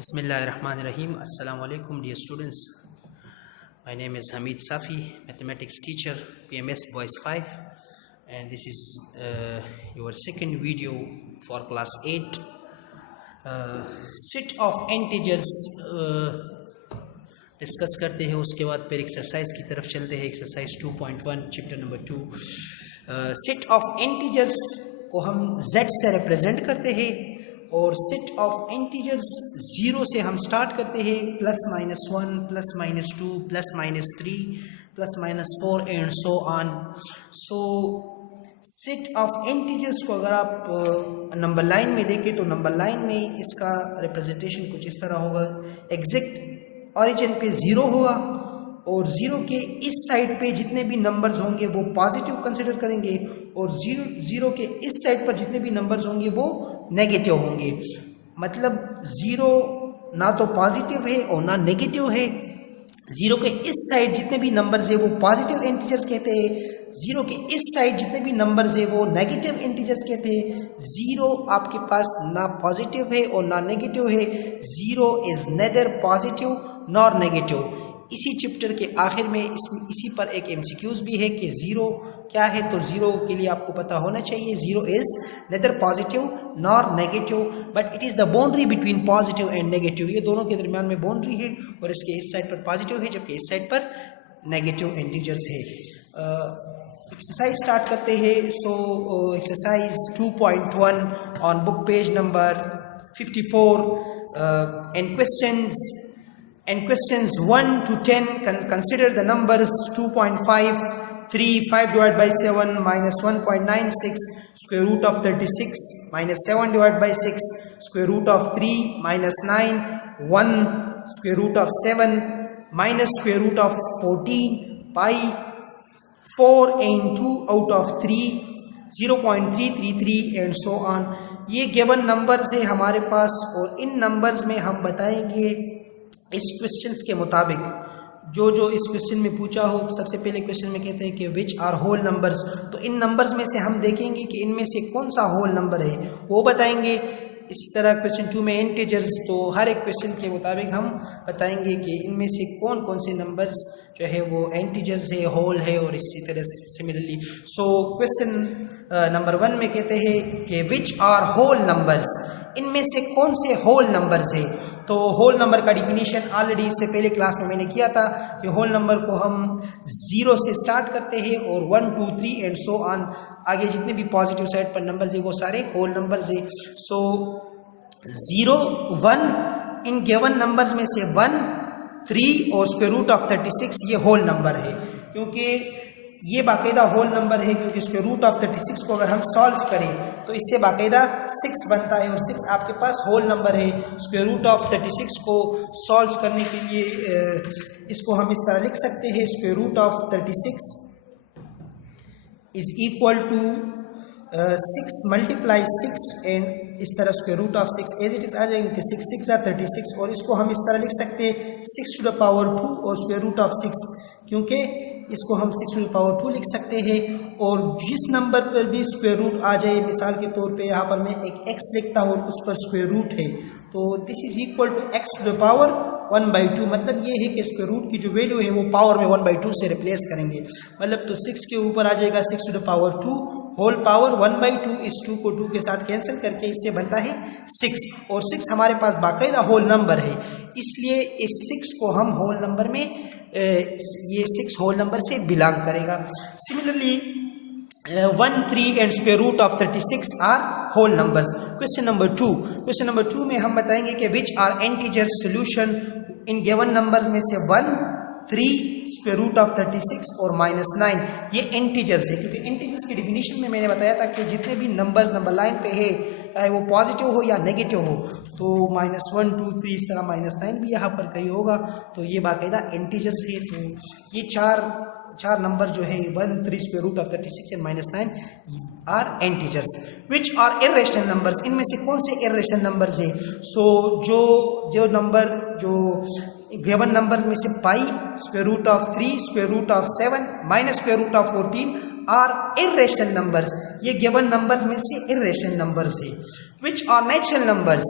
Bismillahirrahmanirrahim. Assalamu alaikum, dear students. My name is Hamid Safi, mathematics teacher, PMS Boys 5, and this is your second video for class 8. Set of integers discuss करते हैं, उसके बाद फिर exercise की तरफ चलते हैं. Exercise 2.1 chapter number 2. Set of integers को हम z से रिप्रेजेंट करते हैं और सेट ऑफ इंटीजर्स 0 से हम स्टार्ट करते हैं, +-1, +-2, +-3, +-4 and so on. So set of integers को अगर आप नंबर लाइन में देखें तो नंबर लाइन में इसका रिप्रेजेंटेशन कुछ इस तरह होगा. एग्जैक्ट ओरिजिन पे 0 होगा और 0 के इस साइड पे जितने भी नंबर्स होंगे वो पॉजिटिव कंसिडर करेंगे और 0 के इस साइड पर जितने भी नंबर्स होंगे वो नेगेटिव होंगे. मतलब 0 ना तो पॉजिटिव है और ना नेगेटिव है. 0 के इस साइड जितने भी नंबर्स है वो पॉजिटिव इंटीजर्स कहते हैं, 0 के इस साइड जितने भी नंबर्स है वो नेगेटिव इंटीजर्स कहते हैं. 0 आपके पास ना पॉजिटिव है और ना नेगेटिव है. 0 is nether positive nor negative. इसी चैप्टर के आखिर में इसी पर एक एमसीक्यूज भी है कि 0 क्या है. तो 0 के लिए आपको पता होना चाहिए 0 is nether positive nor negative but it is the boundary between positive and negative. ये दोनों के दरमियान में बाउंड्री है और इसके इस साइड पर पॉजिटिव है जबकि इस साइड पर नेगेटिव इंटीजर्स है. एक्सरसाइज स्टार्ट करते हैं. So exercise 2.1 on book page number 54 and questions 1 to 10 consider the numbers 2.5, 3, 5 divided by 7, minus 1.96, square root of 36, minus 7 divided by 6, square root of 3, minus 9, 1, square root of 7, minus square root of 14, pi, 4 and 2 out of 3, 0.333 and so on. ये given numbers है हमारे पास और इन numbers में हम बताएंगे इस questions के मुताबिक जो इस क्वेश्चन में पूछा हो. सबसे पहले क्वेश्चन में कहते हैं कि विच आर होल नंबर्स. तो इन नंबर्स में से हम देखेंगे कि इनमें से कौन सा होल नंबर है वो बताएंगे. इसी तरह क्वेश्चन 2 में इंटीजर्स, तो हर एक क्वेश्चन के मुताबिक हम बताएंगे कि इनमें से कौन कौन से नंबर्स जो है वो इंटीजर्स है, होल है और इसी तरह सिमिलरली. सो क्वेश्चन नंबर 1 में कहते हैं कि विच आर होल नंबर्स, इनमें से कौन से होल नंबर्स है. तो होल नंबर का डिफिनीशन ऑलरेडी इससे पहले क्लास में मैंने किया था कि होल नंबर को हम 0 से स्टार्ट करते हैं और 1, 2, 3 एंड सो ऑन. आगे जितने भी पॉजिटिव साइड पर नंबर्स है वो सारे होल नंबर्स है. सो 0, 1 इन गिवन नंबर्स में से 1, 3 और स्क्वायर रूट ऑफ 36 ये होल नंबर है क्योंकि ये बाकायदा होल नंबर है क्योंकि स्क्वायर रूट ऑफ 36 को अगर हम सॉल्व करें तो इससे बाकायदा 6 बनता है और 6 आपके पास होल नंबर है. स्क्वायर रूट ऑफ 36 को सॉल्व करने के लिए इसको हम इस तरह लिख सकते हैं, square root of 36 is equal to 6 multiply 6 and इस तरह square root of 6 as it is आ जाएंगे कि 6 6 आर 36 और इसको हम इस तरह लिख सकते हैं 6 टू द पावर 2 और स्क्वायर रूट ऑफ 6 क्योंकि इसको हम 6 टू द पावर 2 लिख सकते हैं. और जिस नंबर पर भी स्क्वायर रूट आ जाए, मिसाल के तौर पे यहाँ पर मैं एक x लिखता हूँ उस पर स्क्वायर रूट है तो this is equal to x to the power 1/2. मतलब ये है कि स्क्वायर रूट की जो वैल्यू है वो पावर में 1/2 से रिप्लेस करेंगे. मतलब तो 6 के ऊपर आ जाएगा 6 to the power 2 whole power 1/2. इस 2 को 2 के साथ कैंसिल करके इससे बनता है 6 और 6 हमारे पास बाकायदा होल नंबर है इसलिए इस 6 को हम होल नंबर में ये 6 होल नंबर से बिलोंग करेगा. Similarly 1, 3 and square root of 36 are whole numbers. Question number 2 में हम बताएंगे कि विच आर इंटीजर सॉल्यूशन इन गिवन नंबर्स में से 1, 3 स्क्वायर रूट ऑफ 36 और -9 ये इंटीजर्स है क्योंकि इंटीजर्स की डिफिनीशन में मैंने बताया था कि जितने भी नंबर्स नंबर लाइन पे है चाहे वो पॉजिटिव हो या नेगेटिव हो तो -1, 2, 3 इस तरह -9 भी यहाँ पर कहीं होगा तो ये बाकायदा इंटीजर्स है. तो ये चार नंबर जो है 1, 3 square root of 36 and -9 are integers. Which are irrational numbers, इनमें से कौन से इर्रेशनल नंबर्स है. सो जो नंबर जो गिवन नंबर्स में से pi, square root of 3, square root of 7, minus square root of 14 are irrational numbers. ये गिवन नंबर्स में से इर्रेशनल नंबर्स है. विच आर नेचुरल नंबर्स,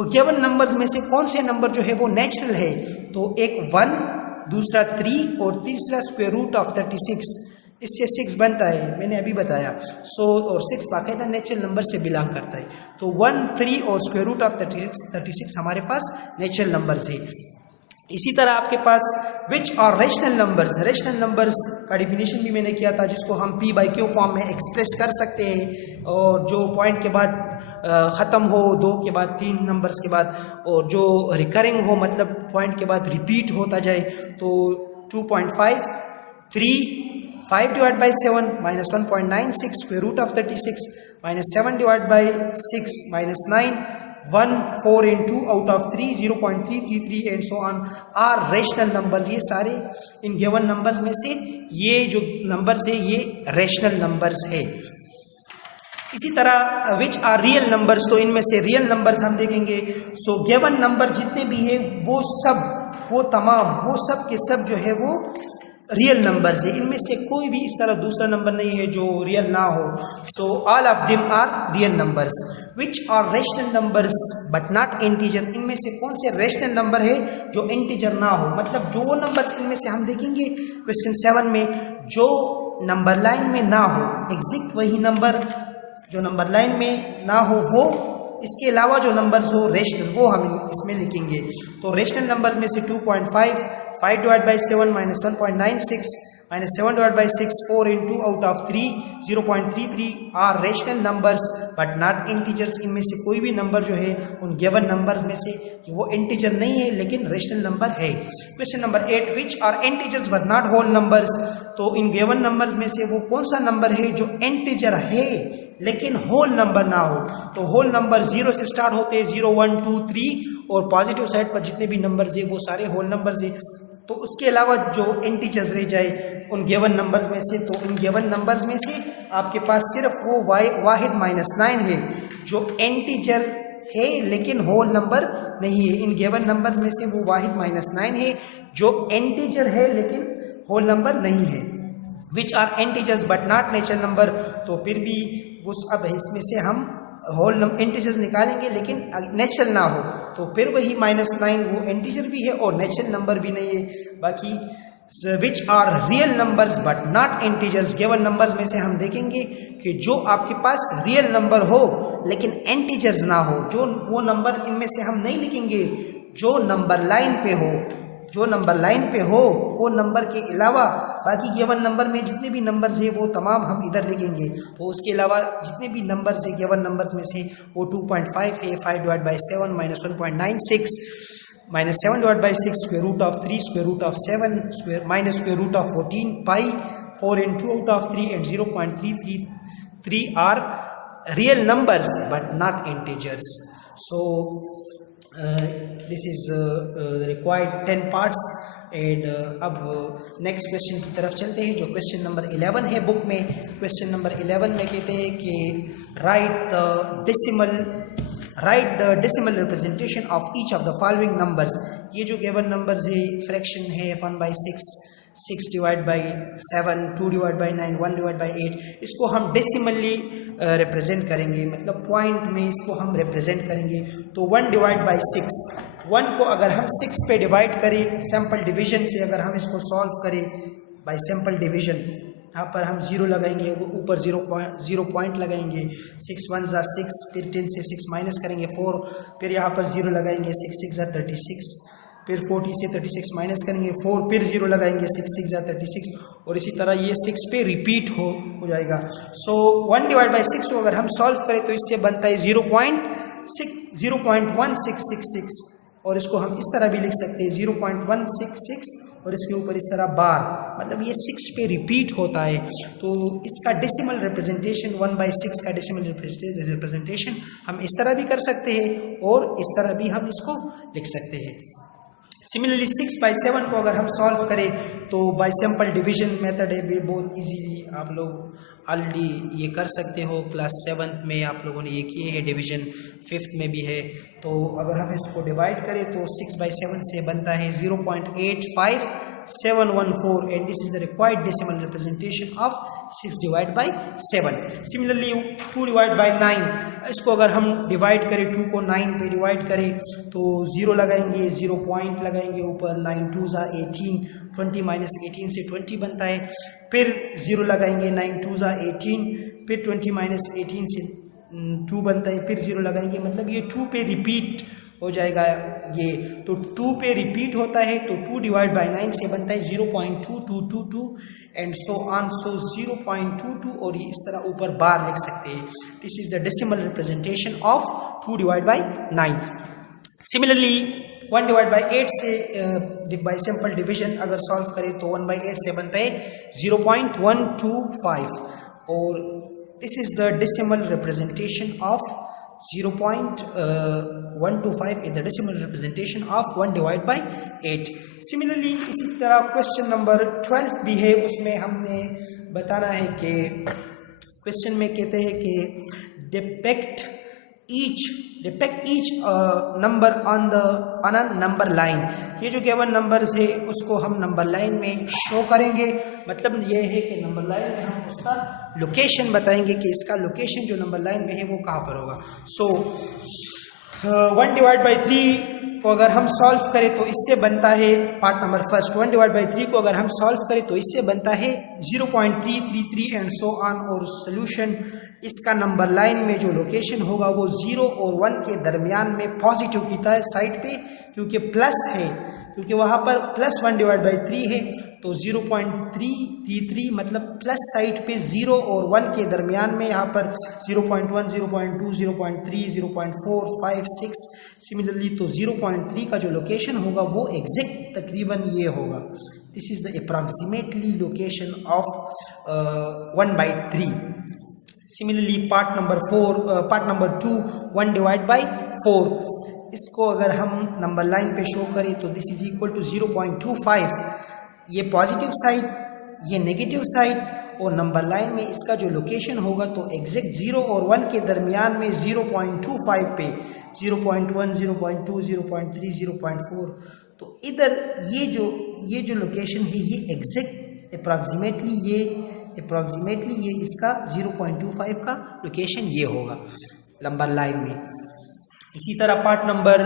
वो गिवन नंबर्स में से कौन से नंबर जो है वो नेचुरल है, तो एक 1, दूसरा 3 और तीसरा स्क्वायर रूट ऑफ 36, इससे 6 बनता है, मैंने अभी बताया। और 6 बाकायदा नेचुरल नंबर से बिलोंग करता है। तो 1, 3 और स्क्वायर रूट ऑफ 36 हमारे पास नेचुरल नंबर्स है। इसी तरह आपके पास विच और रेशनल नंबर्स का डिफिनेशन भी मैंने किया था, जिसको हम P बाई Q फॉर्म में एक्सप्रेस कर सकते हैं, और जो पॉइंट के बाद ख़त्म हो, 2 के बाद 3 नंबर्स के बाद, और जो रिकरिंग हो मतलब पॉइंट के बाद रिपीट होता जाए। तो 2.5, 3, 5 divide by 7 minus 1.96 square root of 36 minus 7 divide by 6 minus 9, 1, 4 and 2 out of 3, 0.333 and so on are rational numbers. ये सारे इन गिवन नंबर्स में से ये जो नंबर्स है ये रेशनल नंबर्स है। इसी तरह विच आर रियल नंबर्स, तो इनमें से रियल नंबर्स हम देखेंगे। सो गिवन नंबर जितने भी है वो सब के सब जो है वो रियल नंबर्स है। इनमें से कोई भी इस तरह दूसरा नंबर नहीं है जो रियल ना हो। So all of them are real numbers. Which are rational numbers but not integer, इनमें से कौन से रेशनल नंबर है जो इंटीजर ना हो, मतलब जो वो नंबर्स इनमें से हम देखेंगे क्वेश्चन 7 में जो नंबर लाइन में ना हो, एग्जैक्ट वही नंबर जो नंबर लाइन में ना हो वो, इसके अलावा जो नंबर्स हो रेशनल वो हम इसमें लिखेंगे। तो रेशनल नंबर्स में से 2.5, 5 divide by 7 minus 1.96 minus 7 divide by 6, 4 and 2 out of 3, 0.33 are rational numbers but not integers. इनमें से कोई भी नंबर जो है उन गिवन नंबर्स में से वो इंटीजर नहीं है लेकिन रेशनल नंबर है। Question number 8, which are integers but not whole numbers, तो इन गिवन नंबर्स में से वो कौन सा नंबर है जो इंटीजर है लेकिन होल नंबर ना हो। तो होल नंबर 0 से स्टार्ट होते हैं, 0, 1, 2, 3, और पॉजिटिव साइड पर जितने भी नंबर्स है वो सारे होल नंबर्स है। तो उसके अलावा जो इंटीजर्स रह जाए उन गिवन नंबर्स में से, तो उन गिवन नंबर्स में से आपके पास सिर्फ वो वाहिद -9 है जो इंटीजर है लेकिन होल नंबर नहीं है। इन गिवन नंबर्स में से वो वाहिद -9 है जो इंटीजर है लेकिन होल नंबर नहीं है। Which are integers but not natural number, तो फिर भी वो अब इसमें से हम होल इंटीजर्स निकालेंगे लेकिन नेचुरल ना हो, तो फिर वही -9 वो इंटीजर भी है और नेचुरल नंबर भी नहीं है। बाकी which are real numbers but not integers, given numbers में से हम देखेंगे कि जो आपके पास रियल नंबर हो लेकिन इंटीजर्स ना हो, जो वो नंबर इनमें से हम नहीं लिखेंगे जो नंबर लाइन पे हो। जो नंबर लाइन पे हो वो नंबर के अलावा बाकी गिवन नंबर में जितने भी नंबर्स है वो तमाम हम इधर लिखेंगे। तो उसके अलावा जितने भी नंबर्स है गिवन नंबर्स में से वो 2.5 है, 5 divide by 7 minus 1.96 minus 7 divide by 6 square root of 3 square root of 7 square minus square root of 14 pi 4 and 2 out of 3 and 0.333 are real numbers but not integers. So this is required 10 parts and अब next question की तरफ चलते हैं जो question number 11 है book में। Question number 11 में कहते हैं कि right the decimal representation of each of the following numbers. ये जो गिवन नंबर्स है फ्रैक्शन है 1/6, 6 divide by 7, 2 divide by 9, 1 divide by 8, इसको हम डेसिमली रिप्रेजेंट करेंगे, मतलब पॉइंट में इसको हम रिप्रेजेंट करेंगे। तो 1 डिवाइड बाई 6, 1 को अगर हम 6 पे डिवाइड करें सिंपल डिवीजन से, अगर हम इसको सॉल्व करें बाय सिंपल डिवीजन, यहाँ पर हम 0 लगाएंगे, ऊपर 0 पॉइंट लगाएंगे, 6 1 ज़ा 6, फिर 10 से 6 माइनस करेंगे 4, फिर यहाँ पर 0 लगाएंगे, 6 6 ज़ा 36, फिर 40 से 36 माइनस करेंगे 4, फिर 0 लगाएंगे, 6 6 ज़ा 36, और इसी तरह ये 6 पे रिपीट हो जाएगा। सो 1 डिवाइड बाई 6 को अगर हम सॉल्व करें तो इससे बनता है 0.1666, और इसको हम इस तरह भी लिख सकते हैं 0.166, और इसके ऊपर इस तरह बार, मतलब ये 6 पे रिपीट होता है। तो इसका डेसिमल रिप्रेजेंटेशन 1/6 का डेसिमल रिप्रेजेंटेशन हम इस तरह भी कर सकते हैं और इस तरह भी हम इसको लिख सकते हैं। सिमिलरली 6/7 को अगर हम सॉल्व करें तो बाय सिंपल डिवीजन मेथड है, बहुत इजीली आप लोग ऑलरेडी ये कर सकते हो, क्लास 7th में आप लोगों ने ये किए हैं, डिवीज़न 5th में भी है। तो अगर हम इसको डिवाइड करें तो 6/7 से बनता है 0.85714 and this is the required decimal representation of 6/7। Similarly 2 divide by 9, इसको अगर हम डिवाइड करें 2 को 9 पे डिवाइड करें तो 0 लगाएंगे, 0 पॉइंट लगाएंगे ऊपर, 9 2 ज़ा 18, 20 माइनस 18 से 20 बनता है, फिर 0 लगाएंगे, 9 2 ज़ा 18, फिर 20 माइनस 18 से 2 बनता है, फिर 0 लगाएंगे, मतलब ये 2 पे रिपीट हो जाएगा ये। तो 2 पे रिपीट होता है तो 2 डिवाइड बाई 9 से बनता है 0.2222 एंड सो ऑन, सो 0.22 और ये इस तरह ऊपर बार लिख सकते हैं। This is the decimal representation of 2 divide by 9। Similarly 1 divide by 8 से बाई सिंपल डिवीजन अगर सॉल्व करें तो 1/8 से बनता है 0.125 और this is the decimal representation of 0.125 is the decimal representation of 1 divided by 8. Similarly इसी तरह क्वेश्चन नंबर 12 भी है, उसमें हमने बताना है कि क्वेश्चन में कहते हैं कि depict each number on a number line। ये जो गिवन नंबर्स है उसको हम नंबर लाइन में शो करेंगे, मतलब ये है कि नंबर लाइन में हम उसका लोकेशन बताएंगे कि इसका लोकेशन जो नंबर लाइन में है वो कहाँ पर होगा। सो 1 डिवाइड बाई 3 को अगर हम सॉल्व करें तो इससे बनता है part number first, 1 divide by 3 को अगर हम सॉल्व करें तो इससे बनता है 0.333 एंड सो ऑन। और सोल्यूशन इसका नंबर लाइन में जो लोकेशन होगा वो 0 और 1 के दरमियान में पॉजिटिव की साइड पे, क्योंकि प्लस है, क्योंकि वहाँ पर +1 डिवाइड बाई 3 है तो 0.333 मतलब प्लस साइड पे 0 और 1 के दरमियान में, यहाँ पर 0.1 0.2 0.3 0.4 5 6 सिमिलरली तो 0.3 का जो लोकेशन होगा वो एग्जैक्ट तकरीबन ये होगा। This is the approximately location of 1/3। Similarly part number 2 1 divide by 4, इसको अगर हम नंबर लाइन पे शो करें तो दिस इज इक्वल टू 0.25, ये पॉजिटिव साइड ये नेगेटिव साइड, और नंबर लाइन में इसका जो लोकेशन होगा तो एग्जैक्ट 0 और 1 के दरमियान में 0.25 पे 0.1 0.2 0.3 0.4। तो इधर ये जो लोकेशन है ये एग्जैक्ट अप्रॉक्सीमेटली ये इसका 0.25 का लोकेशन ये होगा नंबर लाइन में। इसी तरह पार्ट नंबर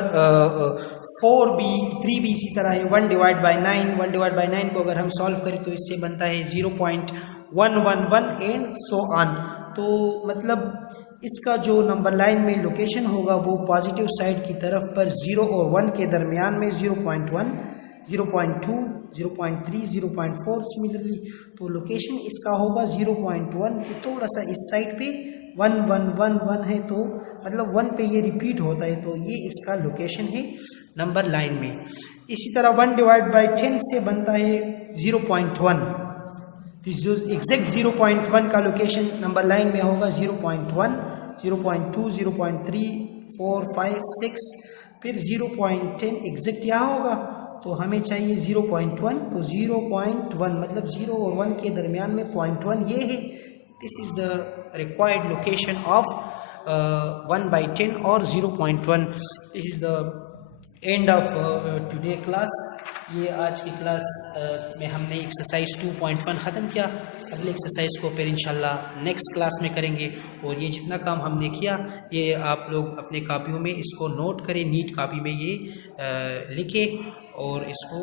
3 भी इसी तरह है, 1 डिवाइड बाई 9 को अगर हम सॉल्व करें तो इससे बनता है 0.111 एंड सो ऑन। तो मतलब इसका जो नंबर लाइन में लोकेशन होगा वो पॉजिटिव साइड की तरफ पर 0 और 1 के दरमियान में 0.1 0.2 0.3 0.4 सिमिलरली तो लोकेशन इसका होगा 0.1, थोड़ा सा इस साइड पे 1 1 1 1 है तो मतलब 1 पे ये रिपीट होता है, तो ये इसका लोकेशन है नंबर लाइन में। इसी तरह 1 डिवाइड बाई 10 से बनता है 0.1, तो जो एग्जैक्ट 0.1 का लोकेशन नंबर लाइन में होगा 0.1 0.2 0.3 4 5 6 फिर 0.10 एग्जैक्ट यहाँ होगा, तो हमें चाहिए 0.1, तो 0.1 मतलब 0 और 1 के दरमियान में 0.1 ये है। This is the required location of 1/10 और 0.1। This is the end of today class. ये आज की क्लास में हमने एक्सरसाइज 2.1 ख़त्म किया। अगले एक्सरसाइज को फिर इंशाल्लाह नेक्स्ट क्लास में करेंगे। और ये जितना काम हमने किया ये आप लोग अपने कापियों में इसको नोट करें, नीट कापी में ये लिखें और इसको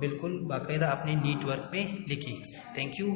बिल्कुल बाकायदा अपने नीट वर्क में लिखें। Thank you.